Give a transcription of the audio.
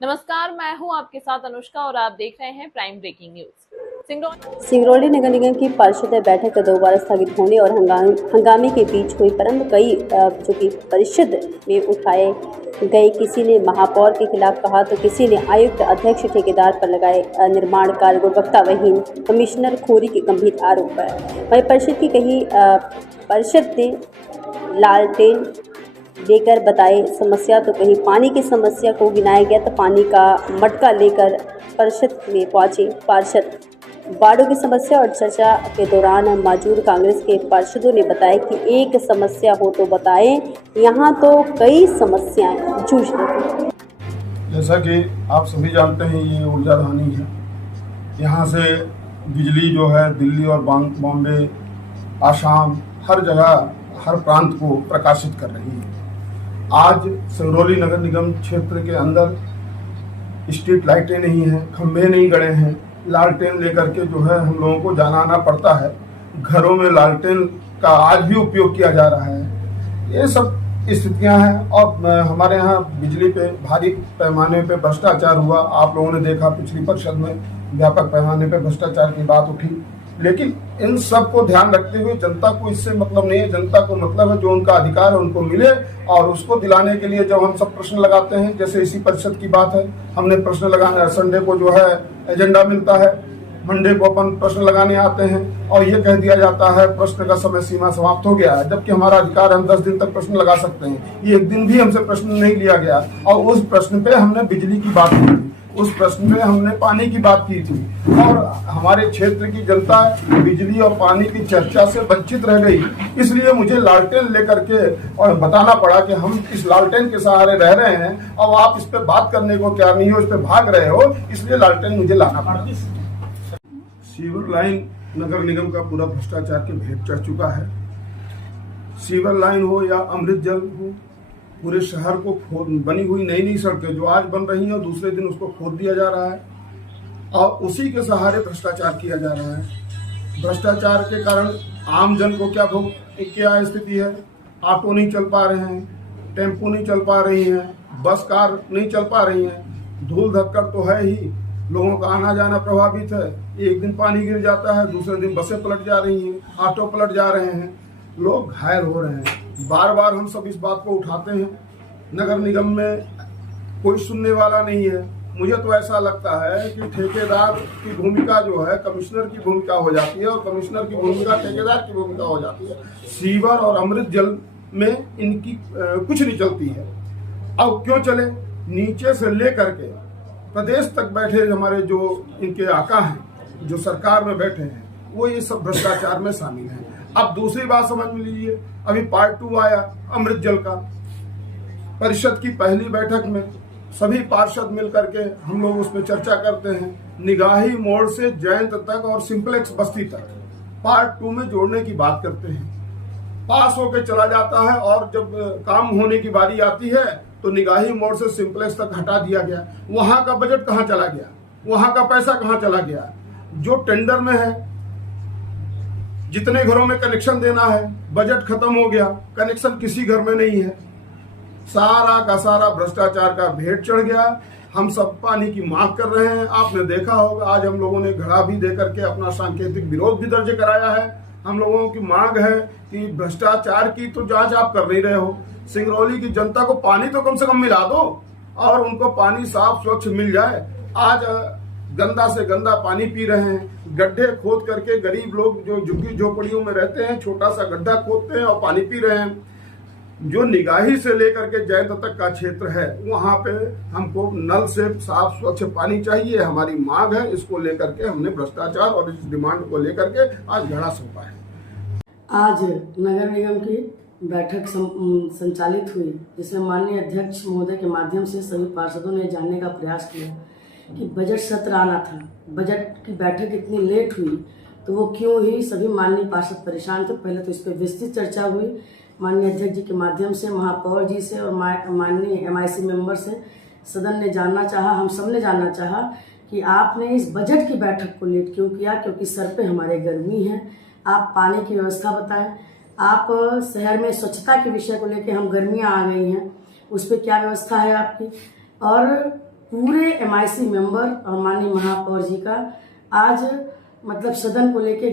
नमस्कार, मैं हूं आपके साथ अनुष्का और आप देख रहे हैं प्राइम ब्रेकिंग न्यूज। सिंगरौली नगर निगम की पार्षद बैठक दोबारा स्थगित होने और हंगामे के बीच हुई, परंतु कई जो कि परिषद में उठाए गए, किसी ने महापौर के खिलाफ कहा तो किसी ने आयुक्त, अध्यक्ष, ठेकेदार पर लगाए निर्माण कार्य गुणवत्ताहीन, कमिश्नर खोरी के गंभीर आरोप है। वहीं परिषद ने लालटेन लेकर बताए समस्या, तो कहीं पानी की समस्या को गिनाया गया तो पानी का मटका लेकर परिषद में पहुंचे पार्षद। बाढ़ों की समस्या और चर्चा के दौरान मौजूद कांग्रेस के पार्षदों ने बताया कि एक समस्या हो तो बताएं, यहाँ तो कई समस्याएं जूझ रही हैं। जैसा कि आप सभी जानते हैं, ये ऊर्जा रानी है। यहाँ से बिजली जो है दिल्ली और बॉम्बे, आसाम, हर जगह, हर प्रांत को प्रकाशित कर रही है। आज सिंगरौली नगर निगम क्षेत्र के अंदर स्ट्रीट लाइटें नहीं हैं, खंभे नहीं गड़े हैं। लालटेन लेकर के जो है हम लोगों को जाना आना पड़ता है। घरों में लालटेन का आज भी उपयोग किया जा रहा है। ये सब स्थितियां हैं। और हमारे यहाँ बिजली पे भारी पैमाने पे भ्रष्टाचार हुआ। आप लोगों ने देखा, पिछली परिषद में व्यापक पैमाने पे भ्रष्टाचार की बात उठी। लेकिन इन सब को ध्यान रखते हुए जनता को इससे मतलब नहीं है। जनता को मतलब है जो उनका अधिकार है उनको मिले, और उसको दिलाने के लिए जब हम सब प्रश्न लगाते हैं, जैसे इसी परिषद की बात है, हमने प्रश्न लगाना, संडे को जो है एजेंडा मिलता है, मंडे को अपन प्रश्न लगाने आते हैं और ये कह दिया जाता है प्रश्न का समय सीमा समाप्त हो गया है, जबकि हमारा अधिकार, हम 10 दिन तक प्रश्न लगा सकते हैं। ये एक दिन भी हमसे प्रश्न नहीं लिया गया। और उस प्रश्न पे हमने बिजली की बात की थी, उस प्रश्न में हमने पानी की बात की थी, और हमारे क्षेत्र की जनता बिजली और पानी की चर्चा से वंचित रह गई। इसलिए मुझे लालटेन लेकर के और बताना पड़ा कि हम इस लालटेन के सहारे रह रहे हैं और आप इस पे बात करने को तैयार नहीं हो, इस पे भाग रहे हो, इसलिए लालटेन मुझे लाना पड़ा। सीवर लाइन नगर निगम का पूरा भ्रष्टाचार के भेंट चढ़ चुका है। सीवर लाइन हो या अमृत जल हो, पूरे शहर को बनी हुई नई नई सड़कें जो आज बन रही हैं, दूसरे दिन उसको खोद दिया जा रहा है और उसी के सहारे भ्रष्टाचार किया जा रहा है। भ्रष्टाचार के कारण आम जन को क्या स्थिति है। ऑटो नहीं चल पा रहे हैं, टेम्पो नहीं चल पा रही हैं, बस कार नहीं चल पा रही हैं। धूल धक्कर तो है ही, लोगों का आना जाना प्रभावित है। एक दिन पानी गिर जाता है, दूसरे दिन बसें पलट जा रही हैं, ऑटो पलट जा रहे हैं, लोग घायल हो रहे हैं। बार बार हम सब इस बात को उठाते हैं, नगर निगम में कोई सुनने वाला नहीं है। मुझे तो ऐसा लगता है कि ठेकेदार की भूमिका जो है कमिश्नर की भूमिका हो जाती है और कमिश्नर की भूमिका ठेकेदार की भूमिका हो जाती है। सीवर और अमृत जल में इनकी कुछ नहीं चलती है। अब क्यों चले, नीचे से लेकर के प्रदेश तक बैठे हमारे जो इनके आका हैं, जो सरकार में बैठे हैं, वो ये सब भ्रष्टाचार में शामिल हैं। अब दूसरी बात समझ में लीजिए, अभी पार्ट 2 आया अमृत जल का। परिषद की पहली बैठक में सभी पार्षद मिलकर के हम लोग उसमें चर्चा करते हैं। निगाही मोड़ से जयंत तक और सिंपलेक्स बस्ती तक पार्ट 2 में जोड़ने की बात करते हैं। पास होके चला जाता है और जब काम होने की बारी आती है तो निगाही मोड़ से सिंपलेक्स तक हटा दिया गया। वहां का बजट कहां चला गया, वहां का पैसा कहां चला गया। जो टेंडर में है, जितने घरों में कनेक्शन देना है, बजट खत्म हो गया, कनेक्शन किसी घर में नहीं है। सारा का सारा भ्रष्टाचार का भेंट चढ़ गया। हम सब पानी की मांग कर रहे हैं। आपने देखा होगा, आज हम लोगों ने घड़ा भी देकर के अपना सांकेतिक विरोध भी दर्ज कराया है। हम लोगों की मांग है कि भ्रष्टाचार की तो जांच आप कर नहीं रहे हो। सिंगरौली की जनता को पानी तो कम से कम मिला दो और उनको पानी साफ स्वच्छ मिल जाए। आज गंदा से गंदा पानी पी रहे हैं। गड्ढे खोद करके गरीब लोग जो झुग्गी झोपड़ियों में रहते हैं, छोटा सा गड्ढा खोदते हैं और पानी पी रहे हैं। जो निगाही से लेकर के जयंत तक का क्षेत्र है, वहां पे हमको नल से साफ स्वच्छ पानी चाहिए। हमारी मांग है, इसको लेकर के हमने भ्रष्टाचार और इस डिमांड को लेकर के आज घड़ा सौंपा है। आज नगर निगम की बैठक संचालित हुई, जिसमें माननीय अध्यक्ष महोदय के माध्यम से सभी पार्षदों ने जानने का प्रयास किया कि बजट सत्र आना था, बजट की बैठक इतनी लेट हुई तो वो क्यों हुई। सभी माननीय पार्षद परेशान थे। पहले तो इस पर विस्तृत चर्चा हुई माननीय अध्यक्ष जी के माध्यम से, महापौर जी से और माननीय MIC मेंबर से। सदन ने जानना चाहा, हम सब ने जानना चाहा कि आपने इस बजट की बैठक को लेट क्यों किया, क्योंकि सर पे हमारे गर्मी है। आप पानी की व्यवस्था बताएं, आप शहर में स्वच्छता के विषय को लेकर, हम गर्मियां आ गई हैं, उस पर क्या व्यवस्था है आपकी। और पूरे MIC मेंबर और माननीय महापौर जी का आज मतलब सदन को लेके